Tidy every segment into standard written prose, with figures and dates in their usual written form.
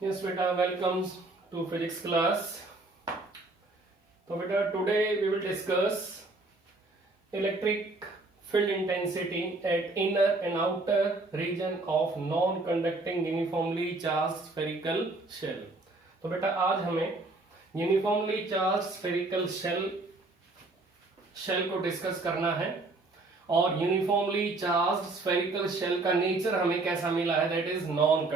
Yes, beta, welcome to physics class. So, beta, today we will discuss electric field intensity at inner and outer region of non-conducting uniformly charged spherical shell. तो बेटा आज हमें uniformly charge spherical shell को discuss करना है और uniformly charge spherical shell का nature हमें कैसा मिला है, दैट इज नॉन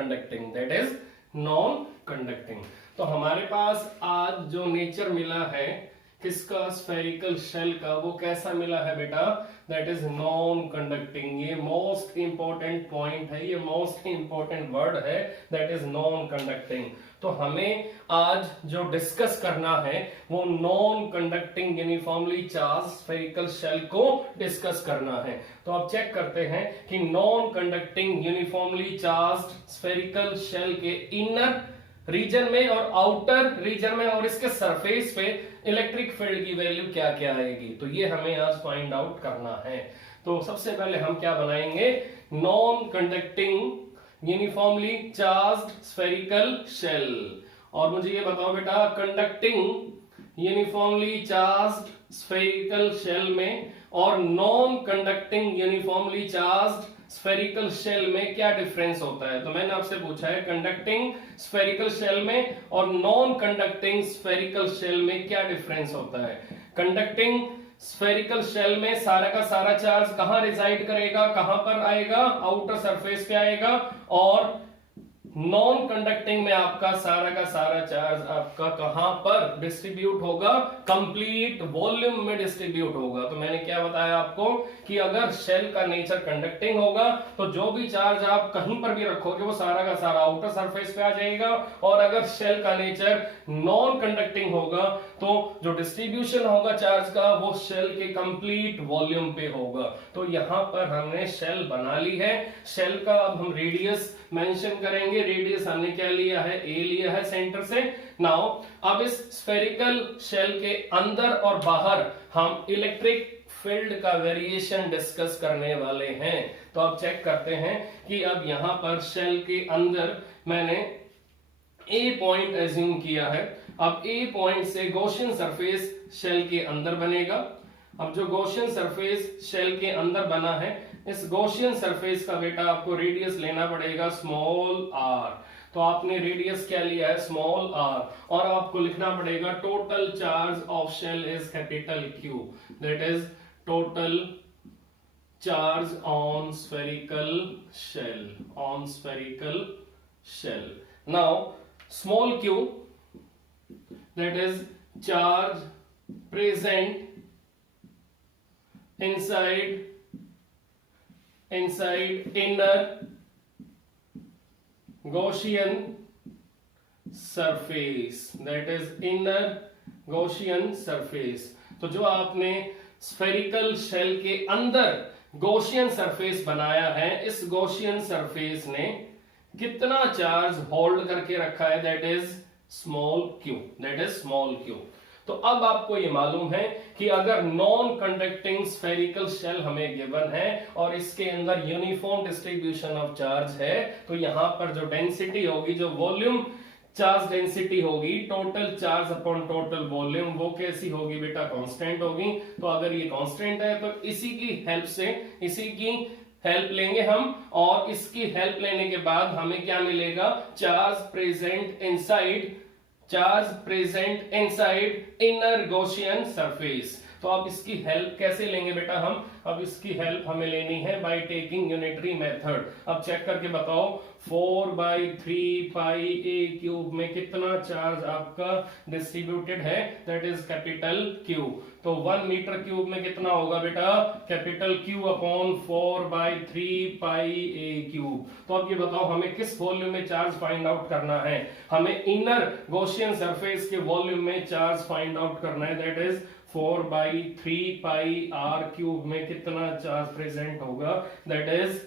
कंडक्टिंग। तो हमारे पास आज जो नेचर मिला है किसका, स्फेरिकल शेल का, वो कैसा मिला है बेटा, दैट इज नॉन कंडक्टिंग। ये मोस्ट इंपॉर्टेंट पॉइंट है, ये मोस्ट इंपॉर्टेंट वर्ड है, दैट इज नॉन कंडक्टिंग। तो हमें आज जो डिस्कस करना है वो non conducting uniformly charge spherical shell को डिस्कस करना है। तो अब चेक करते हैं कि non conducting uniformly charge spherical shell के इनर रीजन में और आउटर रीजन में और इसके सरफेस पे इलेक्ट्रिक फील्ड की वैल्यू क्या क्या आएगी, तो ये हमें आज फाइंड आउट करना है। तो सबसे पहले हम क्या बनाएंगे, non conducting uniformly charged spherical shell. और मुझे ये बताओ बेटा, conducting uniformly charged spherical shell में और non conducting uniformly charged spherical shell में क्या डिफरेंस होता है। तो मैंने आपसे पूछा है कंडक्टिंग स्फेरिकल शेल में और नॉन कंडक्टिंग स्फेरिकल शेल में क्या डिफरेंस होता है। कंडक्टिंग स्फेरिकल शेल में सारा का सारा चार्ज कहां रिजाइड करेगा, कहां पर आएगा, आउटर सरफेस पे आएगा, और नॉन कंडक्टिंग में आपका सारा का सारा चार्ज आपका कहां पर डिस्ट्रीब्यूट होगा, कंप्लीट वॉल्यूम में डिस्ट्रीब्यूट होगा। तो मैंने क्या बताया आपको कि अगर शेल का नेचर कंडक्टिंग होगा तो जो भी चार्ज आप कहीं पर भी रखोगे वो सारा का सारा आउटर सरफेस पे आ जाएगा, और अगर शेल का नेचर नॉन कंडक्टिंग होगा तो जो डिस्ट्रीब्यूशन होगा चार्ज का वो शेल के कंप्लीट वॉल्यूम पे होगा। तो यहां पर हमने शेल बना ली है। शेल का अब हम रेडियस मेंशन करेंगे। रेडियस हमने क्या लिया है, ए लिया है सेंटर से। नाउ अब इस स्फेरिकल शेल के अंदर और बाहर हम इलेक्ट्रिक फील्ड का वेरिएशन डिस्कस करने वाले हैं। तो अब चेक करते हैं कि अब यहां पर शेल के अंदर मैंने ए पॉइंट एज्यूम किया है। अब ए पॉइंट से गॉसियन सरफेस शेल के अंदर बनेगा। अब जो गॉसियन सरफेस शेल के अंदर बना है, इस गॉसियन सरफेस का बेटा आपको रेडियस लेना पड़ेगा स्मॉल आर। तो आपने रेडियस क्या लिया है, स्मॉल आर, और आपको लिखना पड़ेगा total charge of shell is capital Q, that is total charge on spherical shell. Now small Q, that is charge present inside inner Gaussian surface, that is inner Gaussian surface। तो जो आपने spherical shell के अंदर Gaussian surface बनाया है, इस Gaussian surface ने कितना चार्ज होल्ड करके रखा है, दैट इज स्मॉल क्यू। तो अब आपको ये मालूम है कि अगर नॉन कंडक्टिंग स्फेरिकल शेल हमें गिवन है और इसके अंदर यूनिफॉर्म डिस्ट्रीब्यूशन ऑफ चार्ज है, तो यहां पर जो डेंसिटी होगी, जो वॉल्यूम चार्ज डेंसिटी होगी, total charge upon total volume, वो कैसी होगी बेटा, कांस्टेंट होगी। तो अगर ये कांस्टेंट है तो इसी की हेल्प लेंगे हम, और इसकी हेल्प लेने के बाद हमें क्या मिलेगा, charge present inside inner Gaussian surface. तो अब इसकी हेल्प कैसे लेंगे बेटा हम, अब इसकी हेल्प हमें लेनी है बाय टेकिंग यूनिटरी मेथड। अब चेक करके बताओ, 4/3 पाई ए क्यूब में कितना चार्ज आपका डिस्ट्रीब्यूटेड है, दैट इज कैपिटल क्यू। तो 1 मीटर क्यूब में कितना होगा बेटा, कैपिटल क्यू अपॉन 4/3 पाई ए क्यूब। तो अब ये बताओ हमें किस वॉल्यूम में चार्ज फाइंड आउट करना है, हमें इनर गॉसियन सरफेस के वॉल्यूम में चार्ज फाइंड आउट करना है, that is 4/3 pi R cube में कितना चार्ज प्रेजेंट होगा, that is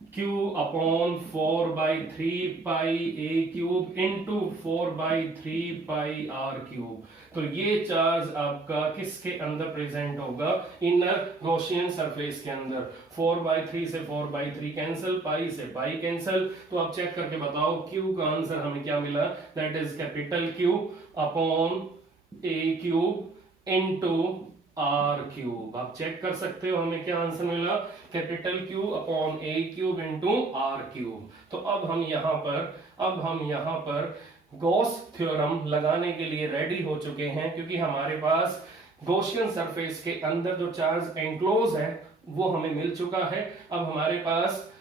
Q upon 4/3πa³ into 4/3πr³। तो ये चार्ज आपका किसके अंदर प्रेजेंट होगा? इनर गॉसियन सरफेस के अंदर। 4/3 से 4/3 कैंसिल, पाई से पाई कैंसिल। तो आप चेक करके बताओ Q का आंसर हमें क्या मिला? That is capital Q upon a³ into r³। आप चेक कर सकते हो हमें क्या आंसर मिला? Capital Q upon a³ into r³। तो अब हम यहाँ पर गॉस थ्योरम लगाने के लिए रेडी हो चुके हैं, क्योंकि हमारे पास गॉसियन सरफेस के अंदर जो चार्ज एंक्लोज है वो हमें मिल चुका है। अब हमारे पास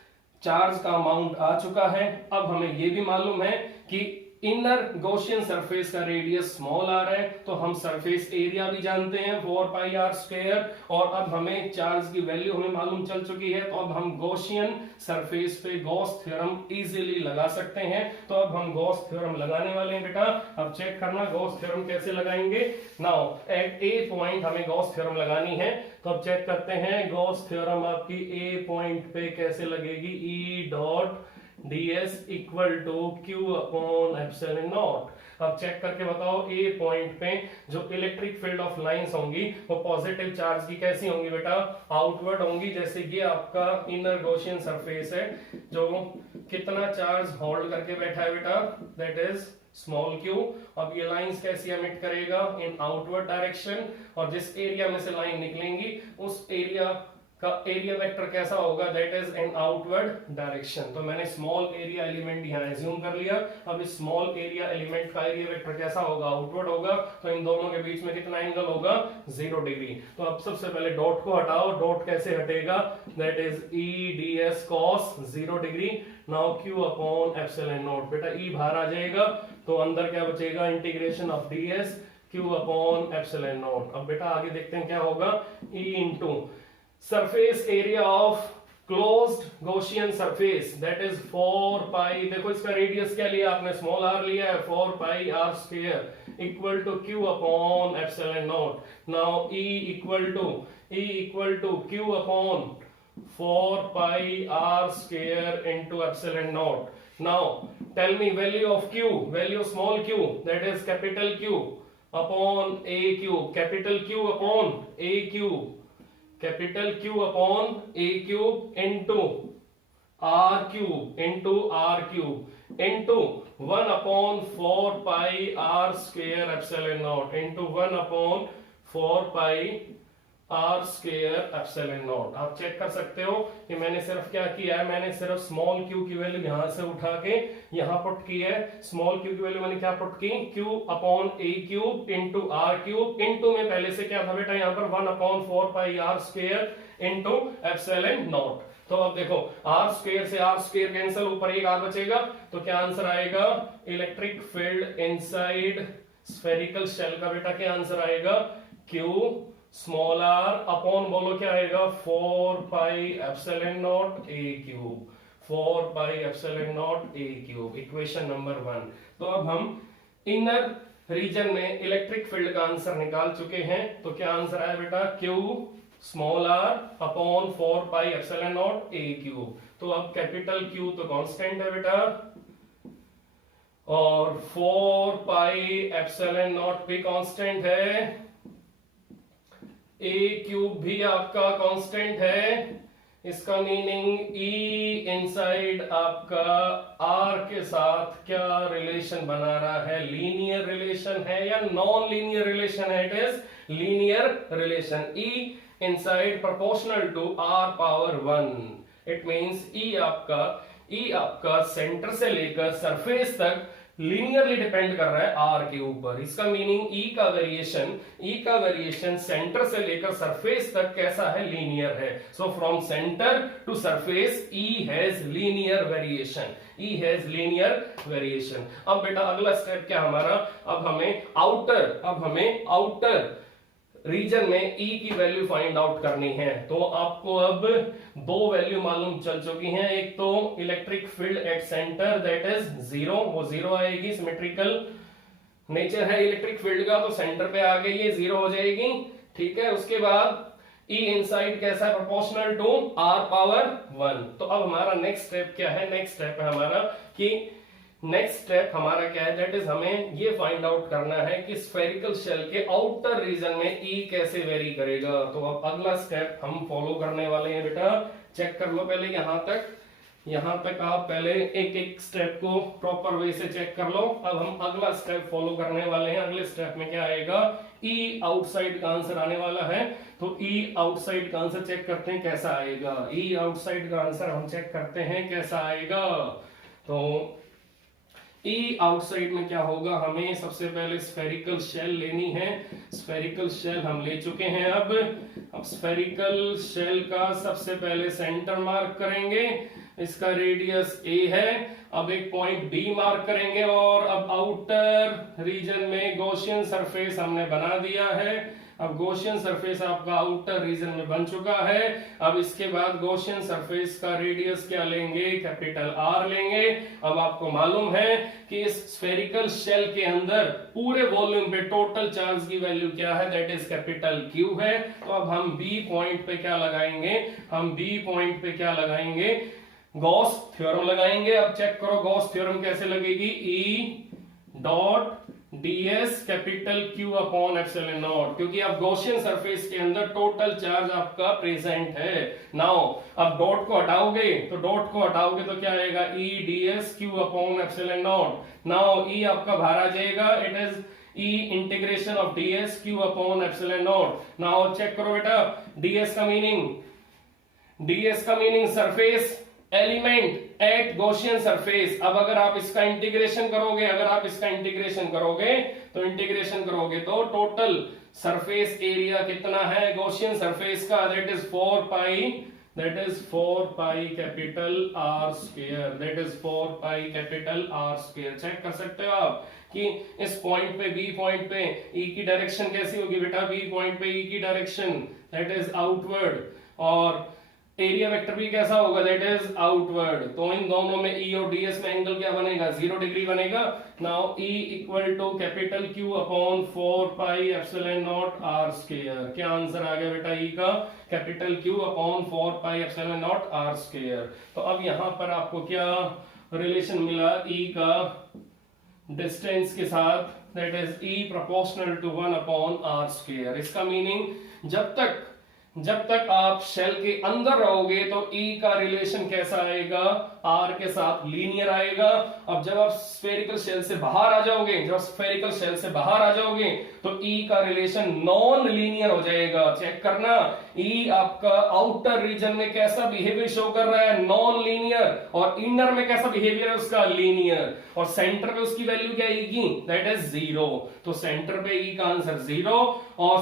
चार्ज का अमाउंट आ चुका है। अब हमें ये भी मालूम है कि इनर गॉसियन सरफेस का रेडियस स्मॉल r है, तो हम सरफेस एरिया भी जानते हैं 4πr²। और अब हमें चार्ज की वैल्यू हमें मालूम चल चुकी है, तो अब हम गॉसियन सरफेस पे गॉस थ्योरम इजीली लगा सकते हैं। तो अब हम गॉस थ्योरम लगाने वाले हैं बेटा। अब चेक करना गॉस थ्योरम कैसे लगाएंगे। नाउ एट ए पॉइंट हमें गॉस थ्योरम लगानी है, तो अब चेक करते हैं गॉस थ्योरम आपकी ए पॉइंट पे कैसे लगेगी। E dot ds equal to Q upon epsilon naught. अब चेक करके बताओ ए पॉइंट पे जो इलेक्ट्रिक फील्ड ऑफ लाइंस होंगी वो पॉजिटिव चार्ज की कैसी होंगी बेटा? आउटवर्ड होंगी। जैसे ये आपका इनर गॉसियन सरफेस है जो कितना चार्ज होल्ड करके बैठा है बेटा? That is small q। अब ये लाइंस कैसी एमिट करेगा? इन आउटवर्ड डायरेक्शन। और जिस एरिया में से लाइन निकलेंगी उस एरिया का एरिया वेक्टर कैसा होगा? That is in outward direction. तो मैंने स्मॉल एरिया एलिमेंट यहाँ एज्यूम कर लिया। अब इस स्मॉल एरिया एलिमेंट का एरिया वेक्टर कैसा होगा? आउटवर्ड होगा। तो इन दोनों के बीच में कितना एंगल होगा? 0 डिग्री। तो अब सबसे पहले डॉट को हटाओ। डॉट कैसे हटेगा? That is E ds cos 0 degree. Now Q upon epsilon naught. बेटा E बाहर आ जाएगा तो अंदर क्या बचेगा? Integration of ds Q upon epsilon naught. अब बेटा आगे देखते हैं क्या होगा। E into surface area of closed Gaussian surface that is 4π। देखो इसका रेडियस क्या लिया आपने? स्मॉल r लिया है। 4πr² equal to Q upon epsilon naught. Now E equal to Q upon 4πr² into epsilon naught. Now tell me value of Q, value small q that is capital Q upon a³। Capital Q upon a³, capital Q upon a³ into r³ into 1 upon 4πr² epsilon naught into 1 upon 4πr² epsilon naught. आप check कर सकते हो कि मैंने सिर्फ क्या किया है? मैंने सिर्फ स्मॉल q की वैल्यू यहां से उठा के यहां पुट की है। स्मॉल q की वैल्यू मैंने क्या पुट की? q upon a³ into r³ into में पहले से क्या था बेटा? यहाँ पर 1 upon 4πr² into epsilon naught. तो अब देखो r² से r² कैंसिल, ऊपर एक r बचेगा। तो क्या आंसर आएगा? Electric field inside spherical shell का बेटा क्या आंसर आएगा? Q स्मॉल r अपॉन बोलो क्या आएगा? 4π epsilon naught a³। 4π epsilon naught a³। Equation number 1। तो अब हम इनर रीजन में इलेक्ट्रिक फील्ड का आंसर निकाल चुके हैं। तो क्या आंसर आया बेटा? Q small r upon 4π epsilon naught a³। तो अब कैपिटल Q तो कांस्टेंट है बेटा, और 4π एप्सिलॉन नॉट भी कांस्टेंट है, a³ भी आपका कांस्टेंट है। इसका मीनिंग E इनसाइड आपका R के साथ क्या रिलेशन बना रहा है? लीनियर रिलेशन है या नॉन लीनियर रिलेशन है? It is linear relation. E inside proportional to R power 1। It means E आपका सेंटर से लेकर सरफेस तक लीनियरली डिपेंड कर रहा है R के ऊपर। इसका मीनिंग E का वेरिएशन सेंटर से लेकर सरफेस तक कैसा है? लीनियर है। So from centre to surface E has linear variation. अब बेटा अगला स्टेप क्या हमारा? अब हमें आउटर रीजन में E की वैल्यू फाइंड आउट करनी है। तो आपको अब दो वैल्यू मालूम चल चुकी हैं। एक तो electric field eight centre that is 0, वो 0 आएगी। सिमेट्रिकल नेचर है इलेक्ट्रिक फील्ड का, तो सेंटर पे आ गई ये 0 हो जाएगी। ठीक है। उसके बाद ई इनसाइड कैसा है, प्रोपोर्शनल टू आर पावर 1। तो अब हमारा नेक्स्ट स्टेप क्या है, नेक्स्ट स्टेप है हमारा कि नेक्स्ट स्टेप हमारा क्या है, दैट इज हमें ये फाइंड आउट करना है कि स्फेरिकल शेल के आउटर रीजन में ई कैसे वेरी करेगा। तो अब अगला स्टेप हम फॉलो करने वाले हैं बेटा, चेक कर लो पहले यहां तक आप पहले एक एक स्टेप को प्रॉपर वे से चेक कर लो। अब हम अगला स्टेप फॉलो करने वाले हैं। अगले स्टेप में क्या आएगा, ई आउटसाइड का आंसर आने वाला है। तो ई आउटसाइड का आंसर चेक करते हैं कैसा आएगा। ई आउटसाइड का आंसर हम चेक करते हैं कैसा आएगा। तो ई आउटसाइड में क्या होगा, हमें सबसे पहले स्फेरिकल शेल लेनी है। स्फेरिकल शेल हम ले चुके हैं। अब स्फेरिकल शेल का सबसे पहले सेंटर मार्क करेंगे, इसका रेडियस ए है। अब एक पॉइंट बी मार्क करेंगे और अब आउटर रीजन में गॉसियन सरफेस हमने बना दिया है। अब गॉसियन सरफेस आपका आउटर रीजन में बन चुका है। अब इसके बाद गॉसियन सरफेस का रेडियस क्या लेंगे, कैपिटल आर लेंगे। अब आपको मालूम है कि इस स्फेरिकल शेल के अंदर पूरे वॉल्यूम पे टोटल चार्ज की वैल्यू क्या है, दैट इज कैपिटल क्यू है। तो अब हम बी पॉइंट पे क्या लगाएंगे, गॉस थ्योरम लगाएंगे। अब चेक करो गॉस थ्योरम कैसे लगेगी, E dot ds capital Q upon epsilon naught, क्योंकि अब गॉसियन सरफेस के अंदर टोटल चार्ज आपका प्रेजेंट है। नाउ अब डॉट को हटाओगे तो क्या आएगा, E ds Q upon epsilon naught. Now E आपका बाहर आ जाएगा, it is E integration of ds Q upon epsilon naught. Now check करो बेटा, ds का meaning surface element at Gaussian surface. अब अगर आप इसका इंटीग्रेशन करोगे तो टोटल सरफेस एरिया कितना है गॉसियन सरफेस का, that is 4 pi capital R square. Check कर सकते हो आप कि इस पॉइंट पे बी पॉइंट पे ई की डायरेक्शन कैसी होगी बेटा, बी पॉइंट पे ई की डायरेक्शन दैट इज आउटवर्ड, और एरिया वेक्टर भी कैसा होगा, दैट इज आउटवर्ड। तो इन दोनों में ई और ds में एंगल क्या बनेगा, 0 डिग्री बनेगा। Now E equal to capital Q upon 4 pi epsilon naught R square. क्या आंसर आ गया बेटा, ई का capital Q upon 4 pi epsilon naught R square. तो अब यहां पर आपको क्या रिलेशन मिला, ई का डिस्टेंस के साथ, that is E proportional to 1 upon R square. इसका मीनिंग जब तक आप शेल के अंदर रहोगे तो E का रिलेशन कैसा आएगा, R के साथ लीनियर आएगा। अब जब आप स्फेरिकल शेल से बाहर आ जाओगे तो E का रिलेशन नॉन लीनियर हो जाएगा। चेक करना, E आपका आउटर रीजन में कैसा बिहेवियर शो कर रहा है, नॉन लीनियर, और इनर में कैसा बिहेवियर है उसका, लीनियर। और सेंटर पे उसकी वैल्यू क्या आएगी, दैट इज 0। तो सेंटर पे E का आंसर 0। और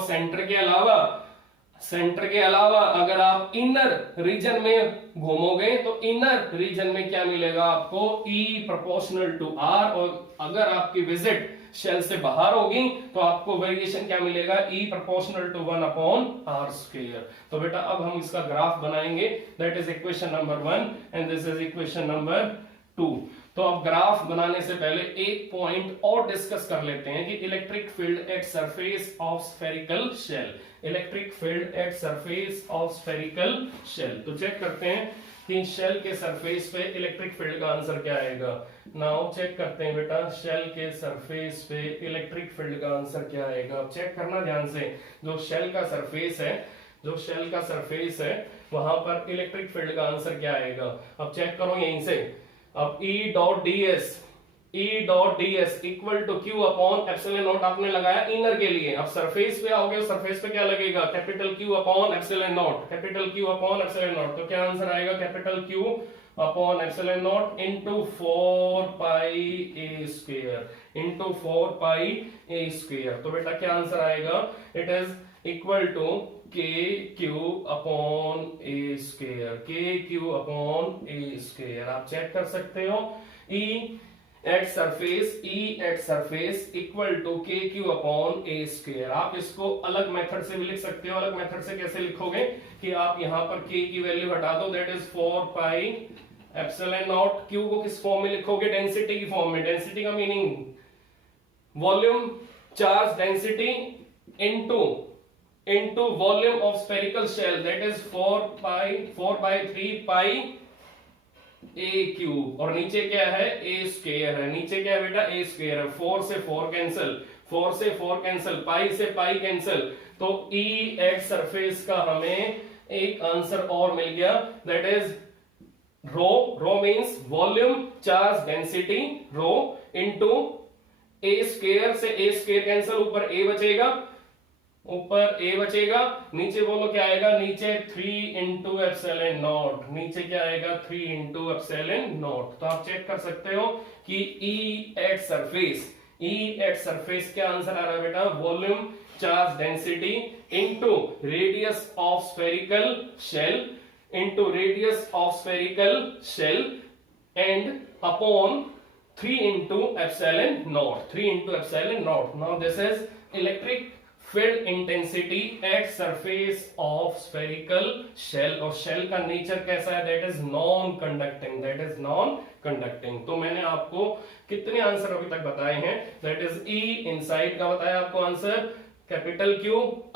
सेंटर के अलावा अगर आप इनर रीजन में घूमोगे तो इनर रीजन में क्या मिलेगा आपको, E प्रोपोर्शनल टू R। और अगर आपकी विजिट शेल से बाहर होगी तो आपको वेरिएशन क्या मिलेगा, E proportional to 1 upon R square. तो बेटा अब हम इसका ग्राफ बनाएंगे, that is equation number 1 and this is equation number 2। तो अब ग्राफ बनाने से पहले एक पॉइंट और डिस्कस कर लेते हैं कि electric field at surface of spherical shell. तो चेक करते हैं कि शेल के सरफेस पे इलेक्ट्रिक फील्ड का आंसर क्या आएगा। नाउ चेक करते हैं बेटा, शेल के सरफेस पे इलेक्ट्रिक फील्ड का आंसर क्या आएगा। चेक करना ध्यान से, जो शेल का सरफेस है वहां पर इलेक्ट्रिक फील्ड का आंसर क्या आएगा। अब चेक करो यहीं से, अब E dot ds equal to Q upon epsilon naught आपने लगाया इनर के लिए। अब सरफेस पे आओगे, सरफेस पे क्या लगेगा, capital Q upon epsilon naught. तो क्या आंसर आएगा, capital Q upon epsilon naught into 4 pi a square. तो बेटा क्या आंसर आएगा, it is equal to KQ upon a square. आप चेक कर सकते हो, E at surface equal to KQ upon a square. आप इसको अलग मेथड से भी लिख सकते हो। अलग मेथड से कैसे लिखोगे कि आप यहां पर K की वैल्यू हटा दो, that is 4 pi epsilon not. Q को किस फॉर्म में लिखोगे, डेंसिटी की फॉर्म में। डेंसिटी का meaning volume charge density into into volume of spherical shell, that is 4/3 pi a cube, और नीचे क्या है a स्क्वायर है, नीचे क्या है बेटा a स्क्वायर है, 4 से 4 कैंसिल, 4 से 4 कैंसिल, पाई से पाई कैंसिल, तो E एट सरफेस का हमें एक आंसर और मिल गया, that is rho means volume charge density, rho into a square से ए स्क्वायर कैंसिल, ऊपर a बचेगा, ऊपर a बचेगा, नीचे बोलो क्या आएगा, नीचे 3 इंटू एप्सिलॉन नॉट, नीचे क्या आएगा 3 इंटू एप्सिलॉन नॉट। तो आप चेक कर सकते हो कि E एट सरफेस क्या आंसर आ रहा है बेटा, volume charge density into radius of spherical shell and upon 3 into epsilon naught, 3 into epsilon naught. Now this is electric field intensity at surface of spherical shell, और shell का nature कैसा है, that is non conducting। तो मैंने आपको कितने answer अभी तक बताए हैं, that is E इनसाइड का बताया आपको answer, capital Q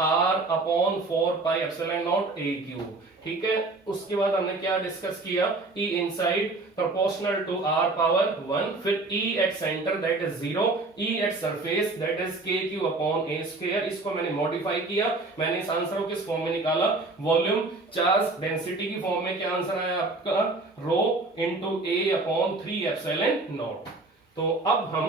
R upon 4 pi epsilon naught A cube, ठीक है। उसके बाद हमने क्या डिस्कस किया, E inside proportional to R power 1, फिर E at centre that is 0, E at surface that is KQ upon A square. इसको मैंने मॉडिफाई किया, मैंने इस आंसर को किस फॉर्म में निकाला, वॉल्यूम चार्ज डेंसिटी की फॉर्म में। क्या आंसर आया आपका, rho into A upon 3 epsilon naught. तो अब हम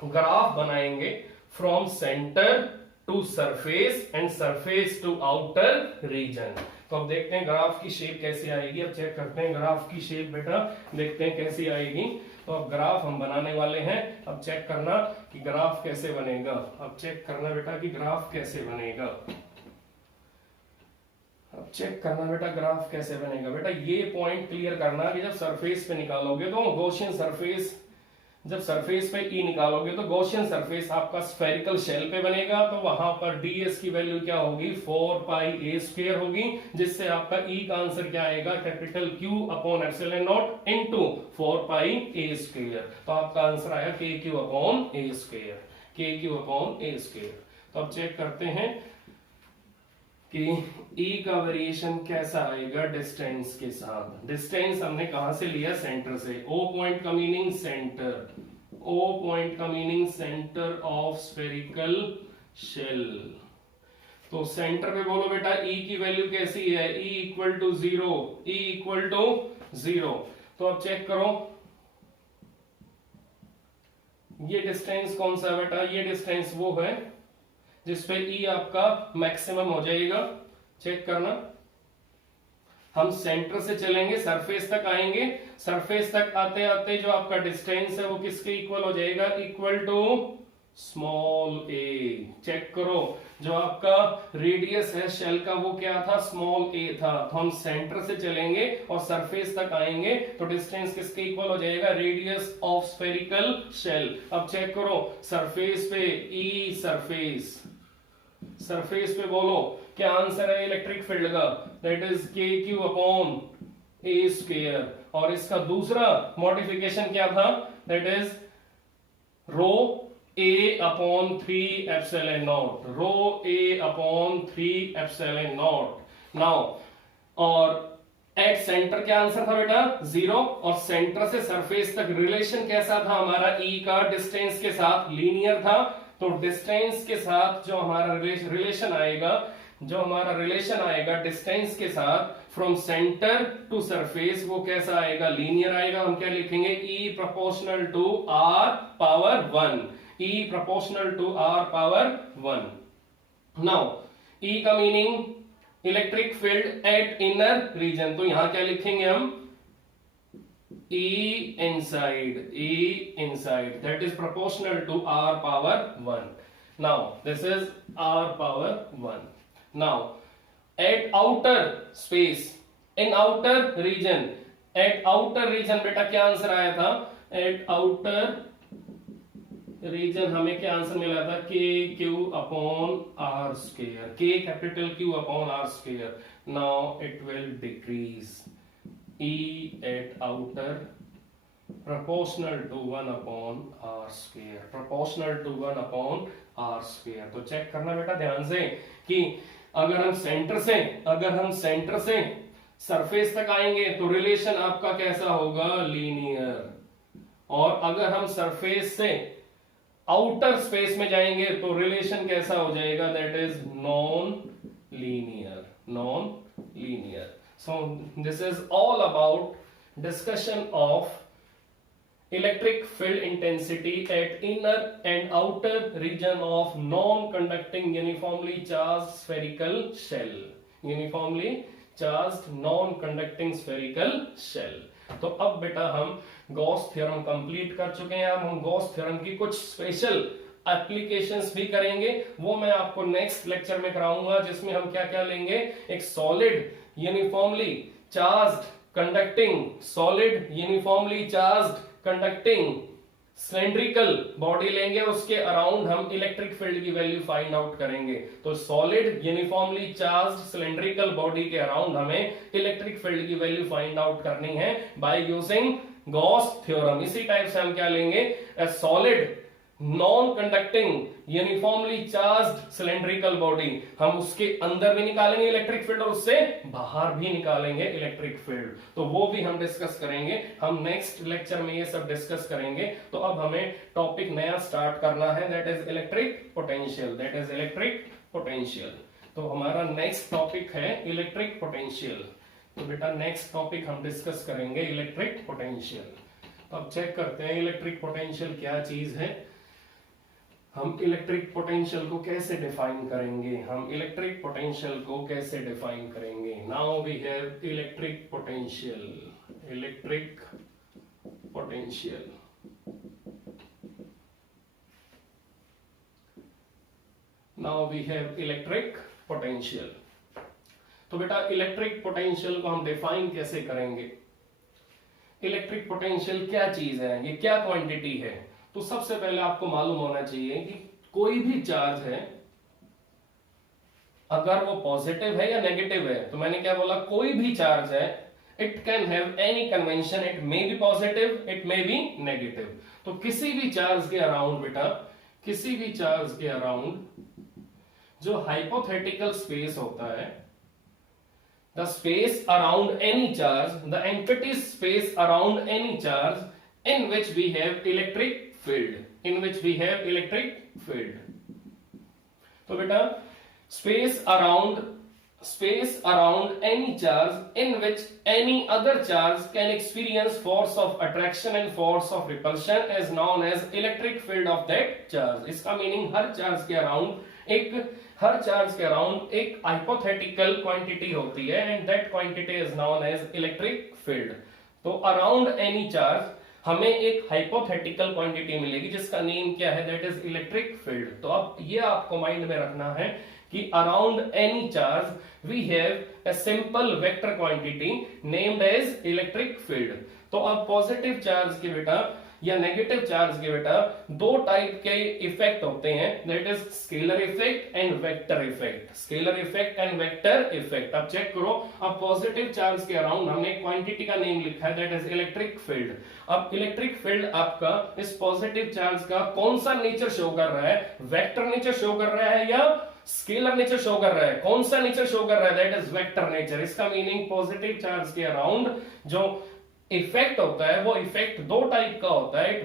ग्राफ बनाएंगे from centre to surface and surface to outer region. तो अब देखते हैं ग्राफ की शेप कैसी आएगी, अब चेक करते हैं ग्राफ की शेप बेटा, देखते हैं कैसी आएगी। तो अब ग्राफ हम बनाने वाले हैं, अब चेक करना कि ग्राफ कैसे बनेगा, अब चेक करना बेटा कि ग्राफ कैसे बनेगा, अब चेक करना बेटा ग्राफ कैसे बनेगा। बेटा ये पॉइंट क्लियर करना कि जब सरफेस पे निकालोगे तो गॉसियन सरफेस, जब सरफेस पे E निकालोगे तो गॉसियन सरफेस आपका स्फेरिकल शेल पे बनेगा, तो वहां पर ds की वैल्यू क्या होगी, 4 पाई a स्क्वायर होगी, जिससे आपका E का आंसर क्या आएगा, capital Q upon epsilon not into 4 pi a square. तो आपका आंसर आया KQ upon a square, KQ upon a square. तो अब चेक करते हैं कि E का वेरिएशन कैसा आएगा डिस्टेंस के साथ। डिस्टेंस हमने कहां से लिया, सेंटर से, O पॉइंट का मीनिंग सेंटर, O पॉइंट का meaning centre of spherical shell. तो सेंटर पे बोलो बेटा E की वैल्यू कैसी है, E equal to 0, E equal to 0। तो अब चेक करो ये डिस्टेंस कौन सा है बेटा, ये डिस्टेंस वो है जिसपे E आपका मैक्सिमम हो जाएगा। चेक करना, हम सेंटर से चलेंगे, सरफेस तक आएंगे, सरफेस तक आते आते जो आपका डिस्टेंस है वो किसके इक्वल हो जाएगा, equal to small a। Check करो जो आपका रेडियस है शेल का वो क्या था, स्मॉल a था। तो हम सेंटर से चलेंगे और सरफेस तक आएंगे तो डिस्टेंस किसके इक्वल हो जाएगा, रेडियस ऑफ स्फेरिकल शेल। अब चेक करो सरफेस पे E सरफेस पे बोलो क्या आंसर है इलेक्ट्रिक फील्ड का, that is KQ upon A square. और इसका दूसरा मॉडिफिकेशन क्या था, that is rho A upon 3 epsilon naught, rho A upon 3 epsilon naught. Now और एट सेंटर क्या आंसर था बेटा, 0, और सेंटर से सरफेस तक रिलेशन कैसा था हमारा, E का डिस्टेंस के साथ लीनियर था। तो डिस्टेंस के साथ जो हमारा रिलेशन आएगा डिस्टेंस के साथ फ्रॉम सेंटर टू सरफेस वो कैसा आएगा, लीनियर आएगा। हम क्या लिखेंगे, E proportional to R power 1, E proportional to R power 1। Now E का meaning electric field at inner region, तो यहां क्या लिखेंगे हम, E inside that is proportional to R power 1. Now this is R power 1. Now at outer space, in outer region, बेटा क्या answer आया था, at outer region हमें क्या आंसर मिला था, KQ upon R square, K capital Q upon R square. Now it will decrease, E at outer proportional to 1 upon R square, proportional to 1 upon R square। तो check करना बेटा ध्यान से कि अगर हम सेंटर से सरफेस तक आएंगे तो रिलेशन आपका कैसा होगा, लीनियर। और अगर हम सरफेस से आउटर स्पेस में जाएंगे तो रिलेशन कैसा हो जाएगा, that is non linear. So this is all about discussion of electric field intensity at inner and outer region of non-conducting uniformly charged spherical shell, uniformly charged non-conducting spherical shell। तो अब बेटा हम Gauss theorem complete कर चुके हैं। अब हम Gauss theorem की कुछ स्पेशल एप्लीकेशंस भी करेंगे, वो मैं आपको नेक्स्ट लेक्चर में कराऊंगा, जिसमें हम क्या क्या लेंगे, एक solid uniformly charged conducting cylindrical body लेंगे, उसके अराउंड हम इलेक्ट्रिक फील्ड की वैल्यू फाइंड आउट करेंगे। तो solid uniformly charged cylindrical body के अराउंड हमें इलेक्ट्रिक फील्ड की वैल्यू फाइंड आउट करनी है बाय यूजिंग गॉस थ्योरम। इसी टाइप से हम क्या लेंगे, ए solid non conducting uniformly charged cylindrical body, हम उसके अंदर भी निकालेंगे इलेक्ट्रिक फील्ड और उससे बाहर भी निकालेंगे इलेक्ट्रिक फील्ड। तो वो भी हम डिस्कस करेंगे, हम नेक्स्ट लेक्चर में ये सब डिस्कस करेंगे। तो अब हमें टॉपिक नया स्टार्ट करना है, दैट इज इलेक्ट्रिक पोटेंशियल। तो हमारा नेक्स्ट टॉपिक है इलेक्ट्रिक पोटेंशियल। तो बेटा नेक्स्ट टॉपिक हम डिस्कस करेंगे इलेक्ट्रिक पोटेंशियल। तो अब चेक करते हैं इलेक्ट्रिक पोटेंशियल क्या चीज है, हम इलेक्ट्रिक पोटेंशियल को कैसे डिफाइन करेंगे, now we have electric potential. तो बेटा इलेक्ट्रिक पोटेंशियल को हम डिफाइन कैसे करेंगे, इलेक्ट्रिक पोटेंशियल क्या चीज है, ये क्या क्वांटिटी है। तो सबसे पहले आपको मालूम होना चाहिए कि कोई भी चार्ज है, अगर वो पॉजिटिव है या नेगेटिव है, तो मैंने क्या बोला, कोई भी चार्ज है, it can have any convention, it may be positive, it may be negative. तो किसी भी चार्ज के अराउंड बेटा, किसी भी चार्ज के अराउंड जो हाइपोथेटिकल स्पेस होता है, the space around any charge, the empty space around any charge in which we have electric field, तो बेटा space around any charge in which any other charge can experience force of attraction and force of repulsion is known as electric field of that charge। इसका meaning हर charge के around एक hypothetical quantity होती है, and that quantity is known as electric field. तो around any charge हमें एक hypothetical quantity मिलेगी जिसका नेम क्या है, दैट इज इलेक्ट्रिक फील्ड। तो अब ये आपको माइंड में रखना है कि around any charge we have a simple vector quantity named as electric field. तो अब पॉजिटिव चार्ज के बेटा या नेगेटिव चार्ज के बेटा दो टाइप के इफेक्ट होते हैं, that is scalar effect and vector effect. अब चेक करो, अब पॉजिटिव चार्ज के अराउंड हमने क्वांटिटी का नेम लिखा है, दैट इज इलेक्ट्रिक फील्ड। अब इलेक्ट्रिक फील्ड आपका इस पॉजिटिव चार्ज का कौन सा नेचर शो कर रहा है, वेक्टर नेचर शो कर रहा है या स्केलर नेचर शो कर रहा है, कौन सा नेचर शो कर रहा है, दैट इज वेक्टर नेचर। इसका मीनिंग पॉजिटिव चार्ज के अराउंड जो इफेक्ट होता है वो इफेक्ट दो टाइप का होता है,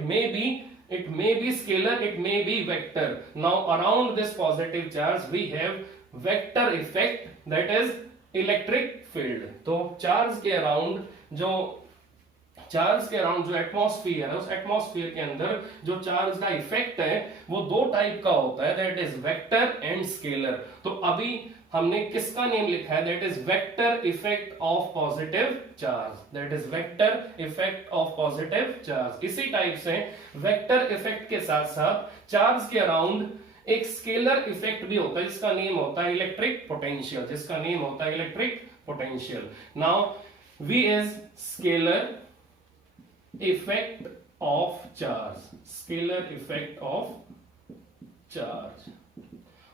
it may be scalar, it may be vector। now around this positive charge we have vector effect, that is electric field। तो चार्ज के अराउंड जो एटमॉस्फेयर है, उस एटमॉस्फेयर के अंदर जो चार्ज का इफेक्ट है वो दो टाइप का होता है, that is vector and scalar. तो अभी हमने किसका नेम लिखा है, that is vector effect of positive charge, इसी टाइप से वेक्टर इफेक्ट के साथ साथ चार्ज के अराउंड एक स्केलर इफेक्ट भी होता है जिसका नेम होता है electric potential. Now V is scalar effect of charge,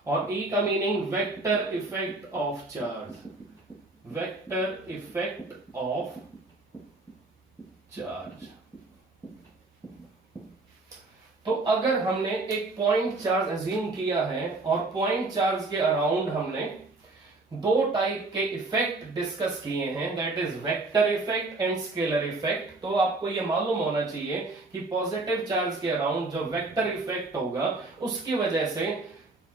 और E का meaning vector effect of charge. तो अगर हमने एक पॉइंट चार्ज अज्यूम किया है और पॉइंट चार्ज के अराउंड हमने दो टाइप के इफेक्ट डिस्कस किए हैं, that is vector effect and scalar effect, तो आपको यह मालूम होना चाहिए कि पॉजिटिव चार्ज के अराउंड जो वेक्टर इफेक्ट होगा उसकी वजह से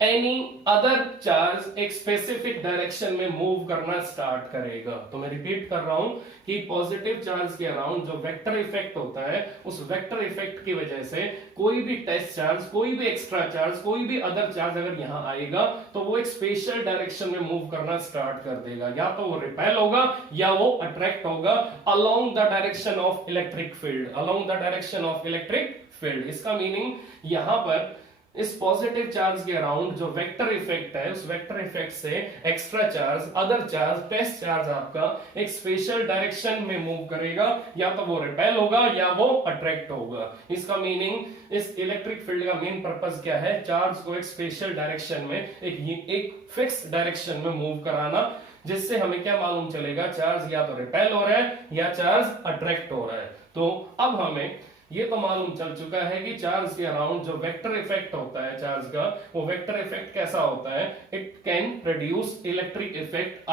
एनी अदर चार्ज एक स्पेसिफिक डायरेक्शन में मूव करना स्टार्ट करेगा। तो मैं रिपीट कर रहा हूं कि पॉजिटिव चार्ज के अराउंड जो वेक्टर इफेक्ट होता है उस वेक्टर इफेक्ट की वजह से कोई भी टेस्ट चार्ज, कोई भी एक्स्ट्रा चार्ज, कोई भी अदर चार्ज अगर यहां आएगा तो वो एक स्पेशल डायरेक्शन में मूव करना स्टार्ट कर देगा, या तो वो रिपेल होगा या वो अट्रैक्ट होगा along the direction of electric field, along the direction of electric field. इसका मीनिंग यहां पर इस पॉजिटिव चार्ज के अराउंड जो वेक्टर इफेक्ट है उस वेक्टर इफेक्ट से extra charge, other charge, test charge आपका एक स्पेशल डायरेक्शन में मूव करेगा, या तो वो रिपेल होगा या वो अट्रैक्ट होगा। इसका मीनिंग इस इलेक्ट्रिक फील्ड का मेन पर्पस क्या है, चार्ज को एक स्पेशल डायरेक्शन में, एक फिक्स डायरेक्शन में मूव कराना, जिससे हमें क्या मालूम चलेगा, चार्ज या तो रिपेल हो रहा है या चार्ज अट्रैक्ट हो रहा है। तो अब हमें ये तो मालूम चल चुका है कि चार्ज के अराउंड जो वेक्टर इफेक्ट होता है चार्ज का, वो वेक्टर इफेक्ट कैसा होता है, it can produce electric effect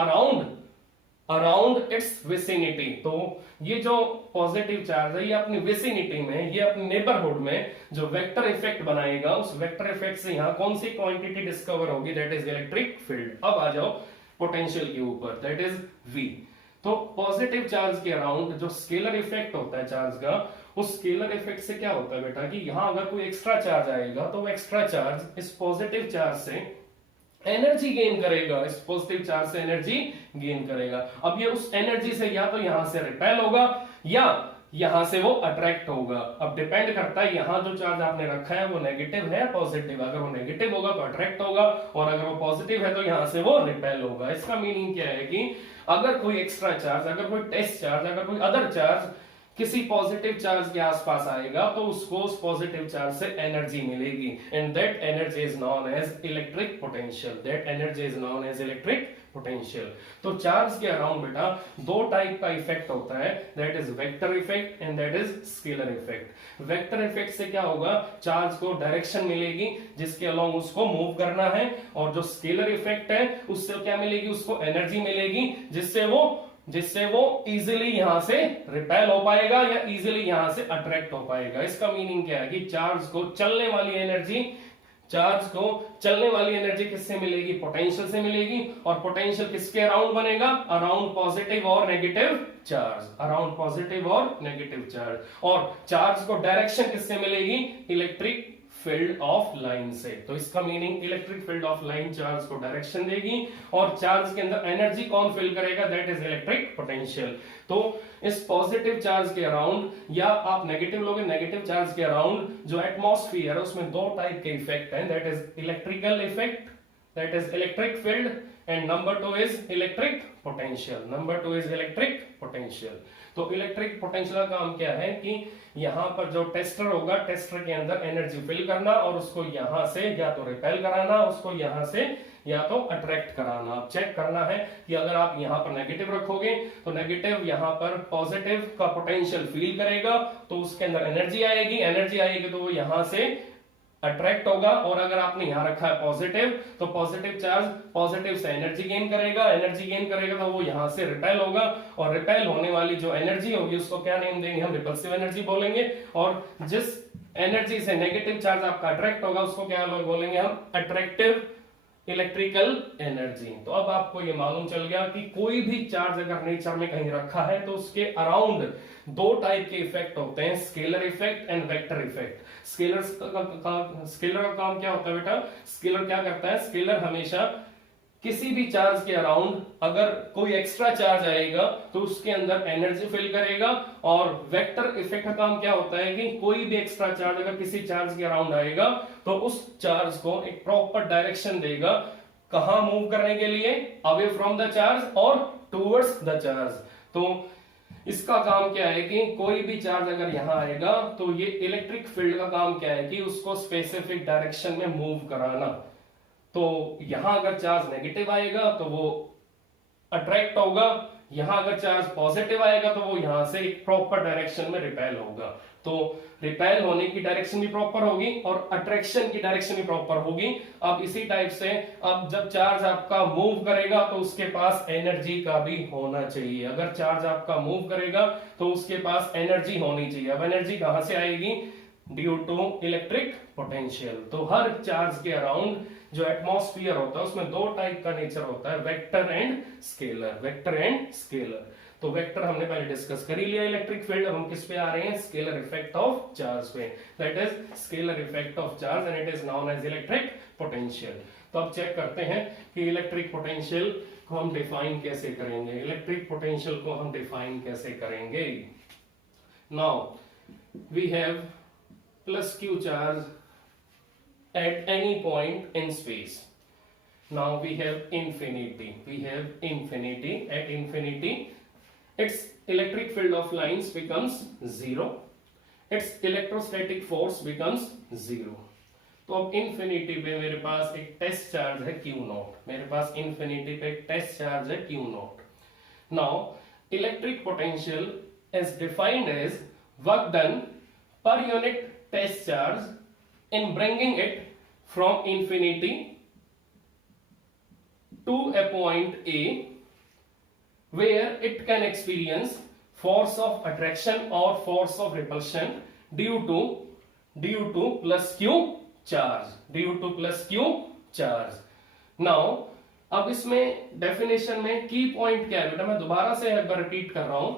around its vicinity. तो ये जो पॉजिटिव चार्ज है ये अपनी विसिनिटी में, ये अपने नेबरहुड में जो वेक्टर इफेक्ट बनाएगा, उस वेक्टर इफेक्ट से यहाँ कौन सी क्वांटिटी डिस्कवर होगी, दैट इज इलेक्ट्रिक फील्ड। अब आ जाओ पोटेंशियल के ऊपर, दैट इज V। तो पॉजिटिव चार्ज के अराउंड जो स्केलर इफेक्ट होता है चार्ज का, उस स्केलर इफेक्ट से क्या होता है बेटा कि यहां अगर कोई एक्स्ट्रा चार्ज आएगा तो वो एक्स्ट्रा चार्ज इस पॉजिटिव चार्ज से एनर्जी गेन करेगा, इस पॉजिटिव चार्ज से एनर्जी गेन करेगा। अब ये उस एनर्जी से या तो यहां से रिपेल होगा या यहां से वो अट्रैक्ट होगा। अब डिपेंड करता है यहां जो चार्ज आपने रखा है वो नेगेटिव है पॉजिटिव, अगर वो नेगेटिव होगा तो अट्रैक्ट होगा, और अगर वो पॉजिटिव है तो यहां से वो रिपेल होगा। इसका मीनिंग क्या है कि अगर कोई एक्स्ट्रा चार्ज, अगर कोई टेस्ट चार्ज, अगर कोई अदर चार्ज किसी पॉजिटिव चार्ज के आसपास आएगा तो उसको उस पॉजिटिव चार्ज से एनर्जी मिलेगी, and that energy is known as electric potential, that energy is known as electric potential. तो चार्ज के अराउंड बेटा दो टाइप का इफेक्ट होता है, that is vector effect and that is scalar effect. Vector effect से क्या होगा, चार्ज को डायरेक्शन मिलेगी जिसके अलोंग उसको मूव करना है, और जो स्केलर इफेक्ट है उससे क्या मिलेगी, उसको एनर्जी मिलेगी जिससे वो इजीली यहां से रिपेल हो पाएगा या इजीली यहां से अट्रैक्ट हो पाएगा। इसका मीनिंग क्या है कि चार्ज को चलने वाली एनर्जी किससे मिलेगी, पोटेंशियल से मिलेगी, और पोटेंशियल किसके अराउंड बनेगा, अराउंड पॉजिटिव और नेगेटिव चार्ज, अराउंड पॉजिटिव और नेगेटिव चार्ज। और चार्ज को डायरेक्शन किससे मिलेगी, इलेक्ट्रिक फील्ड ऑफ लाइन से। तो इसका meaning electric field of line charge को डायरेक्शन देगी, और चार्ज के अंदर एनर्जी कौन फिल करेगा, दैट इज इलेक्ट्रिक पोटेंशियल। तो इस पॉजिटिव चार्ज के अराउंड, या आप नेगेटिव लोगे, नेगेटिव चार्ज के अराउंड जो एटमॉस्फेयर है उसमें दो टाइप के इफेक्ट हैं, that is electrical effect, that is electric field, and number two is electric potential, number two is electric potential. तो इलेक्ट्रिक पोटेंशियल का काम क्या है कि यहां पर जो टेस्टर होगा, टेस्टर के अंदर एनर्जी फिल करना और उसको यहां से या तो रिपेल कराना, उसको यहां से या तो अट्रैक्ट कराना। अब चेक करना है कि अगर आप यहां पर नेगेटिव रखोगे तो नेगेटिव यहां पर पॉजिटिव का पोटेंशियल फील करेगा तो उसके अंदर एनर्जी आएगी तो वो यहां से अट्रैक्ट होगा, और अगर आपने यहां रखा है पॉजिटिव तो पॉजिटिव चार्ज पॉजिटिव से एनर्जी गेन करेगा तो वो यहां से रिपेल होगा, और रिपेल होने वाली जो एनर्जी होगी उसको क्या नेम देंगे, हम रिपल्सिव एनर्जी बोलेंगे, और जिस एनर्जी से नेगेटिव चार्ज आपका अट्रैक्ट होगा उसको क्या बोलेंगे हम, अट्रैक्टिव इलेक्ट्रिकल एनर्जी। तो अब आपको ये मालूम चल गया कि कोई भी चार्ज अगर नेचर में कहीं रखा है तो उसके अराउंड दो टाइप के इफेक्ट होते हैं, scalar effect and vector effect. Scalar का काम क्या होता है बेटा, स्केलर क्या करता है, स्केलर हमेशा किसी भी चार्ज के अराउंड अगर कोई एक्स्ट्रा चार्ज आएगा तो उसके अंदर एनर्जी फिल करेगा, और वेक्टर इफेक्ट का काम क्या होता है कि कोई भी एक्स्ट्रा चार्ज अगर किसी चार्ज के अराउंड आएगा तो उस चार्ज को एक प्रॉपर डायरेक्शन देगा, कहां मूव करने के लिए, अवे फ्रॉम द चार्ज और टूवर्ड्स द चार्ज। तो इसका काम क्या है कि कोई भी चार्ज अगर यहां आएगा तो ये इलेक्ट्रिक फील्ड का काम क्या है कि उसको स्पेसिफिक डायरेक्शन में मूव कराना। तो यहां अगर चार्ज नेगेटिव आएगा तो वो अट्रैक्ट होगा, यहां अगर चार्ज पॉजिटिव आएगा तो वो यहां से एक प्रॉपर डायरेक्शन में रिपेल होगा, तो रिपेल होने की डायरेक्शन भी प्रॉपर होगी और अट्रैक्शन की डायरेक्शन भी प्रॉपर होगी। अब इसी टाइप से अब जब चार्ज आपका मूव करेगा तो उसके पास एनर्जी का भी होना चाहिए। अगर चार्ज आपका मूव करेगा तो उसके पास एनर्जी होनी चाहिए। अब एनर्जी कहां से आएगी? Due to electric potential. तो हर चार्ज के अराउंड जो एटमॉस्फेयर होता है उसमें दो टाइप का नेचर होता है, vector and scalar. Vector and scalar, तो वेक्टर हमने पहले डिस्कस कर ही लिया इलेक्ट्रिक फील्ड। अब हम किस पे आ रहे हैं? स्केलर इफेक्ट ऑफ चार्ज पे, that is scalar effect of charge and it is known as electric potential. तो अब चेक करते हैं कि इलेक्ट्रिक पोटेंशियल को हम डिफाइन कैसे करेंगे। इलेक्ट्रिक पोटेंशियल को हम डिफाइन कैसे करेंगे? Now we have plus q charge at any point in space. Now we have infinity. We have infinity. At infinity, its electric field of lines becomes zero. Its electrostatic force becomes zero. तो अब infinity पे मेरे पास एक test charge है q not. मेरे पास infinity पे एक test charge है q not. Now electric potential is defined as work done per unit test charge in bringing it from infinity to a point A where it can experience force of attraction or force of repulsion due to plus q charge, due to plus q charge. Now अब इसमें definition में की point क्या है बेटा? मैं दोबारा से एक बार रिपीट कर रहा हूं,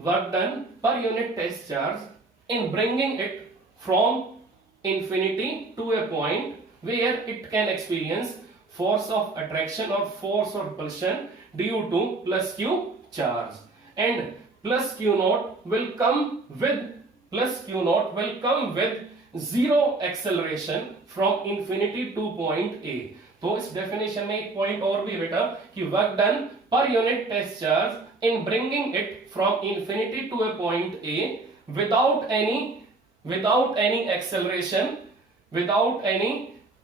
work done per unit test charge in bringing it from infinity to a point where it can experience force of attraction or force of repulsion due to plus q charge, and plus q naught will come with zero acceleration from infinity to point A. तो इस definition में एक point और भी बेटा कि work done per unit test charge in bringing it from infinity to a point A without any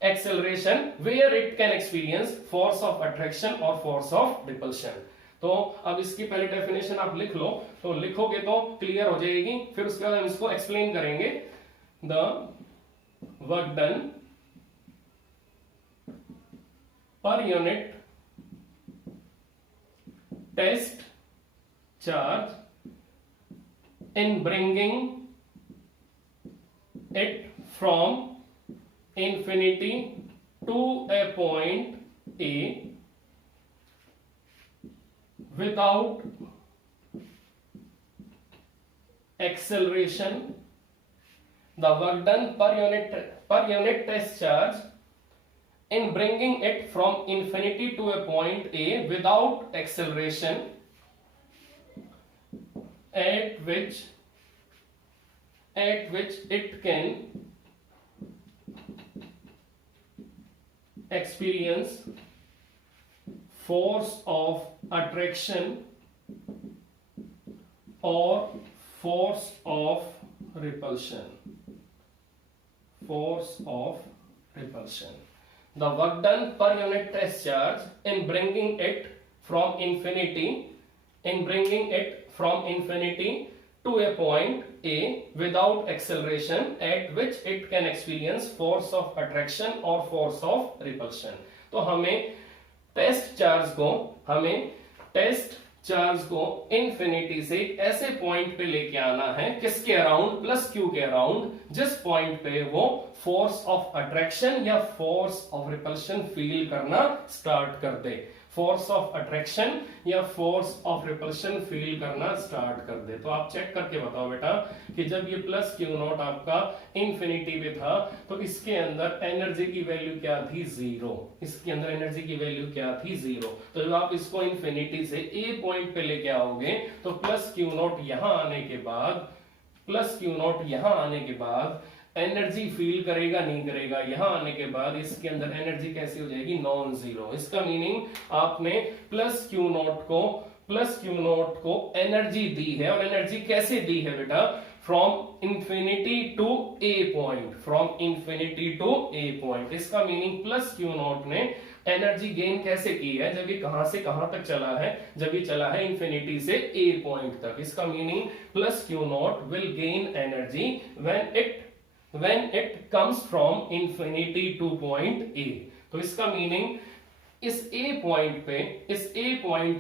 acceleration where it can experience force of attraction or force of repulsion. तो अब इसकी पहले डेफिनेशन आप लिख लो, तो लिखोगे तो क्लियर हो जाएगी, फिर उसके बाद हम इसको एक्सप्लेन करेंगे। The work done per unit test charge in bringing it from infinity to a point A without acceleration. The work done per unit test charge in bringing it from infinity to a point A without acceleration at which it can experience force of attraction or force of repulsion. The work done per unit test charge in bringing it from infinity to a point A without acceleration at which it can experience force of attraction or force of repulsion. तो हमें test charge को infinity से ऐसे point पे लेके आना है, किसके अराउंड? प्लस क्यू के अराउंड, जिस पॉइंट पे वो फोर्स ऑफ अट्रैक्शन या फोर्स ऑफ रिपल्शन फील करना स्टार्ट कर दे। फोर्स ऑफ अट्रैक्शन या फोर्स ऑफ रिपल्शन फील करना स्टार्ट कर दे। तो आप चेक करके बताओ बेटा कि जब ये प्लस क्यू नॉट आपका इंफिनिटी पे था तो इसके अंदर एनर्जी की वैल्यू क्या थी? जीरो। इसके अंदर एनर्जी की वैल्यू क्या थी? जीरो। तो जब आप इसको इंफिनिटी से ए पॉइंट पे लेके आओगे तो प्लस क्यू नॉट यहां आने के बाद एनर्जी फील करेगा नहीं करेगा? यहां आने के बाद इसके अंदर एनर्जी कैसी हो जाएगी? Non zero. इसका मीनिंग आपने प्लस क्यू नॉट को प्लस क्यू नॉट को एनर्जी दी है, और एनर्जी कैसे दी है बेटा, from infinity to a point, from infinity to a point. इसका मीनिंग प्लस क्यू नॉट ने एनर्जी गेन कैसे की है, जब ये कहां से कहां तक चला है, जब ये चला है इंफिनिटी से ए पॉइंट तक। इसका meaning plus q not will gain energy when it comes from infinity to point A। तो इसका मीनिंग इस A पॉइंट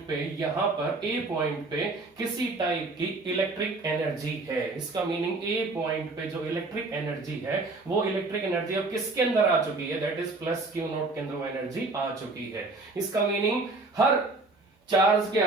पे यहां पर A पॉइंट पे किसी टाइप की इलेक्ट्रिक एनर्जी है। इसका मीनिंग A पॉइंट पे जो इलेक्ट्रिक एनर्जी है, वो इलेक्ट्रिक एनर्जी अब किसके अंदर आ चुकी है, that is plus q not के अंदर वो एनर्जी आ चुकी है। इसका मीनिंग हर चार्ज के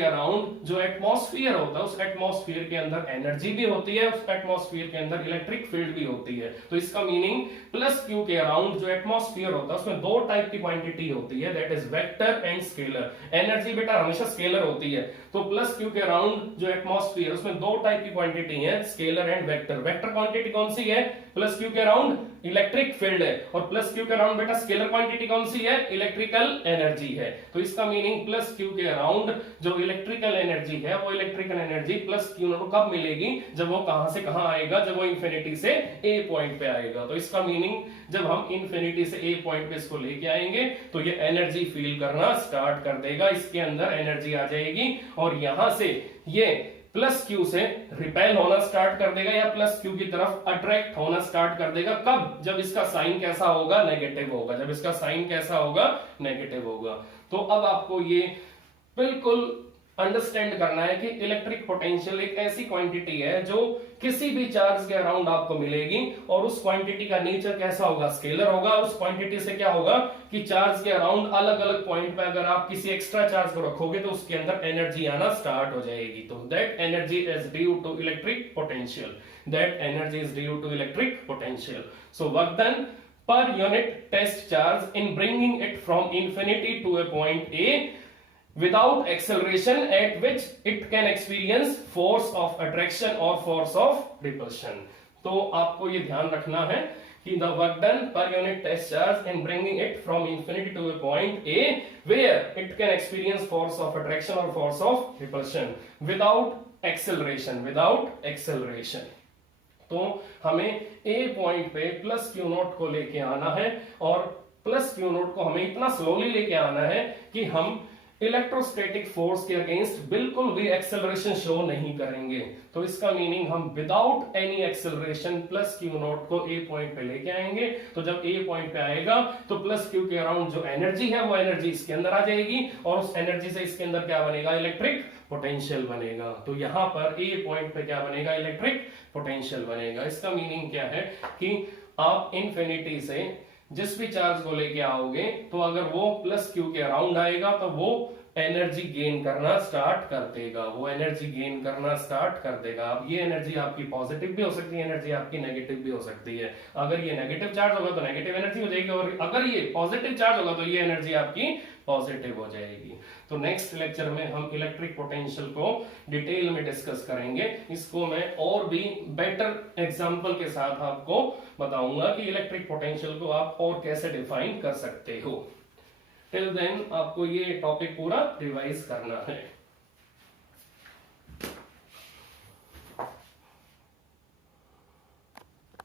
अराउंड जो एटमॉस्फेयर होता है, उस एटमॉस्फेयर के अंदर एनर्जी भी होती है, उस एटमॉस्फेयर के अंदर इलेक्ट्रिक फील्ड भी होती है। तो इसका मीनिंग प्लस क्यू के अराउंड जो एटमॉस्फेयर होता है, उसमें दो टाइप की क्वांटिटी होती है, that is vector and scalar. Energy बेटा हमेशा स्केलर होती है, तो प्लस क्यू के अराउंड जो एटमॉस्फेयर, उसमें दो टाइप की क्वांटिटी है, scalar and vector. Vector quantity कौन सी है, प्लस क्यू के अराउंड इलेक्ट्रिक फील्ड है, और प्लस क्यू के अराउंड बेटा स्केलर क्वांटिटी कौन सी है, इलेक्ट्रिकल एनर्जी है। तो इसका मीनिंग प्लस क्यू के अराउंड जो इलेक्ट्रिकल एनर्जी है, वो electrical energy plus q naught को कब मिलेगी, जब वो कहां से कहां आएगा, जब वो इंफिनिटी से ए पॉइंट पे आएगा। तो इसका मीनिंग जब हम इंफिनिटी से ए पॉइंट पे इसको लेके आएंगे, तो ये एनर्जी फील करना स्टार्ट कर देगा, इसके अंदर एनर्जी आ जाएगी, और यहां से ये प्लस क्यू से रिपेल होना स्टार्ट कर देगा, या प्लस क्यू की तरफ अट्रैक्ट होना स्टार्ट कर देगा। कब, जब इसका साइन कैसा होगा, नेगेटिव होगा। जब इसका साइन कैसा होगा, नेगेटिव होगा। तो अब आपको ये बिल्कुल अंडरस्टैंड करना है कि इलेक्ट्रिक पोटेंशियल एक ऐसी क्वांटिटी है जो किसी भी चार्ज के अराउंड आपको मिलेगी, और उस क्वांटिटी का नेचर कैसा होगा, स्केलर होगा। उस क्वांटिटी से क्या होगा कि चार्ज के अराउंड अलग अलग पॉइंट पे अगर आप किसी एक्स्ट्रा चार्ज को रखोगे, तो उसके अंदर एनर्जी आना स्टार्ट हो जाएगी। तो that energy is due to electric potential, that energy is due to electric potential. So work done per unit test charge in bringing it from infinity to a point A without acceleration at which it can experience force of attraction or force of repulsion। तो आपको ये ध्यान रखना है कि the work done per unit test charge in bringing it from infinity to a point A where it can experience force of attraction or force of repulsion without acceleration। तो हमें ए point पे प्लस क्यू नॉट को लेके आना है, और plus q naught को हमें इतना स्लोली लेके आना है कि हम इलेक्ट्रोस्टैटिक फोर्स के अगेंस्ट बिल्कुल भी एक्सेलरेशन शो नहीं करेंगे। तो इसका मीनिंग हम without any acceleration plus q naught को ए पॉइंट पे लेके आएंगे। तो जब ए पॉइंट पे आएगा, तो प्लस क्यू के अराउंड जो एनर्जी है, वो एनर्जी इसके अंदर आ जाएगी, और उस एनर्जी से इसके अंदर क्या बनेगा, इलेक्ट्रिक पोटेंशियल बनेगा। तो यहां पर ए पॉइंट पे क्या बनेगा, इलेक्ट्रिक पोटेंशियल बनेगा। इसका मीनिंग क्या है कि आप इन्फिनिटी से जिस भी चार्ज को लेके आओगे, तो अगर वो प्लस क्यू के अराउंड आएगा, तो वो एनर्जी गेन करना स्टार्ट कर देगा, वो एनर्जी गेन करना स्टार्ट कर देगा। अब ये एनर्जी आपकी पॉजिटिव भी हो सकती है, एनर्जी आपकी नेगेटिव भी हो सकती है। अगर ये नेगेटिव चार्ज होगा तो नेगेटिव एनर्जी हो जाएगी, और अगर ये पॉजिटिव चार्ज होगा तो ये एनर्जी आपकी पॉजिटिव हो जाएगी। तो नेक्स्ट लेक्चर में हम इलेक्ट्रिक पोटेंशियल को डिटेल में डिस्कस करेंगे। इसको मैं और भी बेटर एग्जांपल के साथ आपको बताऊंगा कि इलेक्ट्रिक पोटेंशियल को आप और कैसे डिफाइन कर सकते हो। टिल देन आपको ये टॉपिक पूरा रिवाइज करना है।